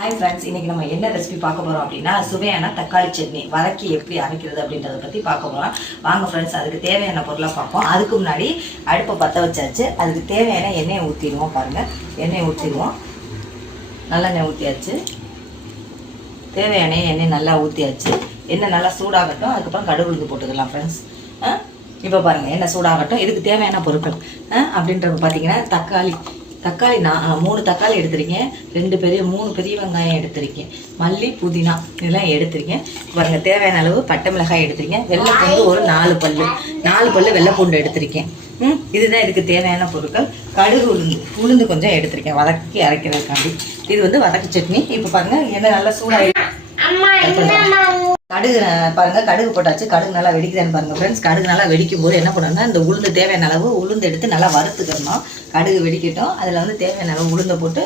Hi friends, இன்றைக்கி நம்ம என்ன ரெசிபி பார்க்க போகிறோம் அப்படின்னா சுவையான தக்காளி சட்னி வதக்கி எப்படி அரைக்கிறது அப்படின்றத பற்றி பார்க்க போகிறோம். வாங்க ஃப்ரெண்ட்ஸ், அதுக்கு தேவையான பொருளாக பார்ப்போம். அதுக்கு முன்னாடி அடுப்பை பற்ற வச்சாச்சு. அதுக்கு தேவையான எண்ணெயை ஊற்றிடுவோம். பாருங்கள், எண்ணெயை ஊற்றிடுவோம். நல்லெண்ணெய் ஊற்றியாச்சு. தேவையான எண்ணெய் நல்லா ஊற்றியாச்சு. எண்ணெய் நல்லா சூடாகட்டும். அதுக்கப்புறம் கடுகு உளுந்து போட்டுக்கலாம் ஃப்ரெண்ட்ஸ். இப்போ பாருங்கள், எண்ணெய் சூடாகட்டும். இதுக்கு தேவையான பொருட்கள் அப்படின்றது பார்த்தீங்கன்னா தக்காளி நான் 3 தக்காளி எடுத்திருக்கேன். 3 பெரிய வெங்காயம் எடுத்திருக்கேன். மல்லி, புதினா இதெல்லாம் எடுத்திருக்கேன். பாருங்கள், தேவையான அளவு பட்டை மிளகாய் எடுத்திருக்கேன். வெள்ளைப்பூண்டு ஒரு 4 பல்லு வெள்ளைப்பூண்டு எடுத்திருக்கேன். இதுதான் இதுக்கு தேவையான பொருட்கள். கடுகு உளுந்து கொஞ்சம் எடுத்திருக்கேன் வதக்கி அரைக்கிறதுக்காண்டி. இது வதக்கு சட்னி. இப்போ பாருங்கள், எண்ணெய் நல்லா சூடாகி கடுகு பாருங்கள், கடுகு போட்டாச்சு. கடுகு நல்லா வெடிக்குதுன்னு பாருங்கள் ஃப்ரெண்ட்ஸ். கடுகு நல்லா வெடிக்கும் போது என்ன பண்ணணும்னா, இந்த உளுந்து தேவையான அளவு உளுந்து எடுத்து நல்லா வறுத்துக்கிறணும். கடுகு வெடிக்கட்டும். அதில் தேவையான அளவு உளுந்தை போட்டு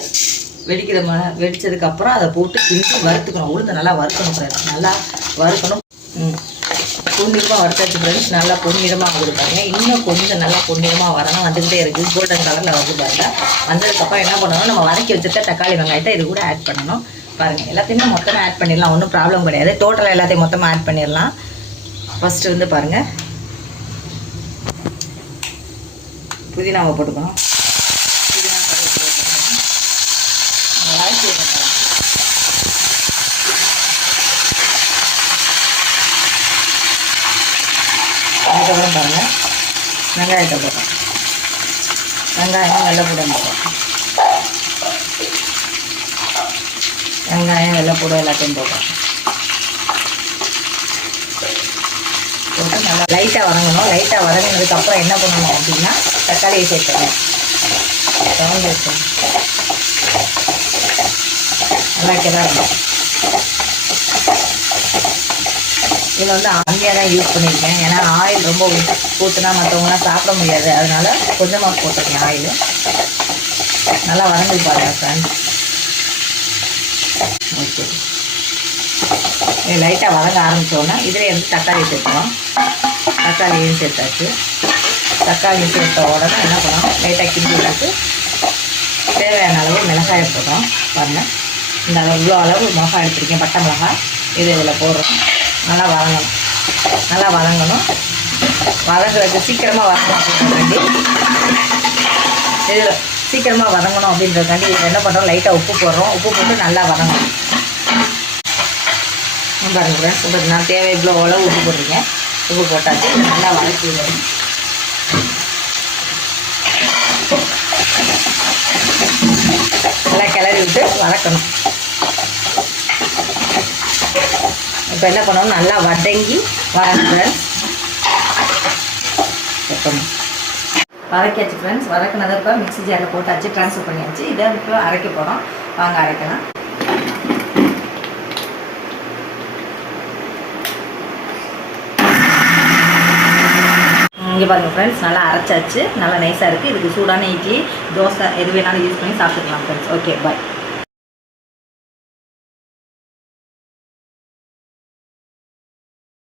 வெடிச்சதுக்கப்புறம் அதை போட்டு கிண்டி வறுத்துக்கணும். உளுந்தை நல்லா வறுக்கணும் ஃப்ரெண்ட்ஸ். நல்லா வறுக்கணும். பொன்னிறமாக வறுத்தாச்சு ஃப்ரெண்ட்ஸ். நல்லா பொன்னிறமாக கொடுப்பாங்க. இன்னும் கொஞ்சம் நல்லா பொன்னிறமாக வரணும். வந்துக்கிட்டே இருக்குது. கோல்டன் கலரில் வந்து பாருங்கள். வந்ததுக்கப்புறம் என்ன பண்ணணும், நம்ம வதக்கி வச்சுருக்க தக்காளி வெங்காயத்தை இது கூட ஆட் பண்ணணும். பாருங்கள், எல்லாத்தையுமே மொத்தமாக ஆட் பண்ணிடலாம். ஒன்றும் ப்ராப்ளம் கிடையாது. டோட்டலாக எல்லாத்தையும் மொத்தமாக ஆட் பண்ணிடலாம். ஃபஸ்ட்டு பாருங்கள், புதினாவை போட்டுக்கணும். அதுக்கப்புறம் பாருங்கள், வெங்காயத்தை போட்டோம். வெங்காயம் வெள்ளைப்பூடு போட்டோம். வெங்காயம் வெள்ளைப்பூடு எல்லாத்தையும் போட்டோம். போட்டு நல்லா லைட்டாக வதங்கணும். லைட்டாக வதங்கினதுக்கப்புறம் என்ன பண்ணணும் அப்படின்னா, தக்காளியை சேர்த்துக்கணும். நல்லா கிளறணும். இதில் அமைதியாக தான் யூஸ் பண்ணியிருக்கேன். ஏன்னா ஆயில் ரொம்ப ஊற்றுனா மற்றவங்களாம் சாப்பிட முடியாது. அதனால் கொஞ்சமாக போட்டிருக்கேன் ஆயில். நல்லா வதங்கி பாருங்கள் ஃப்ரெண்ட்ஸ். ஓகே, இது லைட்டாக வதங்க ஆரம்பித்தோன்னா இதில் தக்காளி சேர்த்துக்கணும். தக்காளியும் சேர்த்தாச்சு. தக்காளி சேர்த்த உடனே என்ன பண்ணணும், லைட்டாக கிண்டி விட்டு தேவையான அளவு மிளகாயை போட்டோம். பாருங்கள், இந்த இவ்வளோ அளவு மிளகாய் எடுத்துருக்கேன். பட்டை மிளகாய் இதில் போடுறோம். நல்லா வதங்கணும். வதங்குறது சீக்கிரமாக வதங்கணும் அப்படின்றதுக்காண்டி இதில் சீக்கிரமாக வதங்கணும் அப்படின்றதுக்காண்டி இதில் என்ன பண்ணுறோம், லைட்டாக உப்பு போடுறோம். உப்பு போட்டு நல்லா வதங்கணும். பாருங்க ஃப்ரெண்ட்ஸ், நான் தேவை இவ்வளோ அளவு உப்பு போட்டிருக்கேன். உப்பு போட்டாச்சு. நல்லா வதக்கி விடணும். நல்லா கிளறி விட்டு வதக்கணும். இப்போ என்ன பண்ணணும், நல்லா வதங்கி வரணும் ஃப்ரெண்ட்ஸ். வைக்கணும். வதக்கியாச்சு ஃப்ரெண்ட்ஸ். வதக்கினதுக்கு மிக்ஸி ஜாரில் போட்டாச்சு. ட்ரான்ஸ்ஃபர் பண்ணியாச்சு. இதை இப்போ அரைக்க போகிறோம். வாங்க அரைக்கலாம். இங்கே பாருங்கள் ஃப்ரெண்ட்ஸ், நல்லா அரைச்சாச்சு. நல்லா நைஸாக இருக்குது. இதுக்கு சூடான இட்லி, தோசை எது வேணாலும் யூஸ் பண்ணி சாப்பிட்டுக்கலாம் ஃப்ரெண்ட்ஸ். ஓகே, பாய்.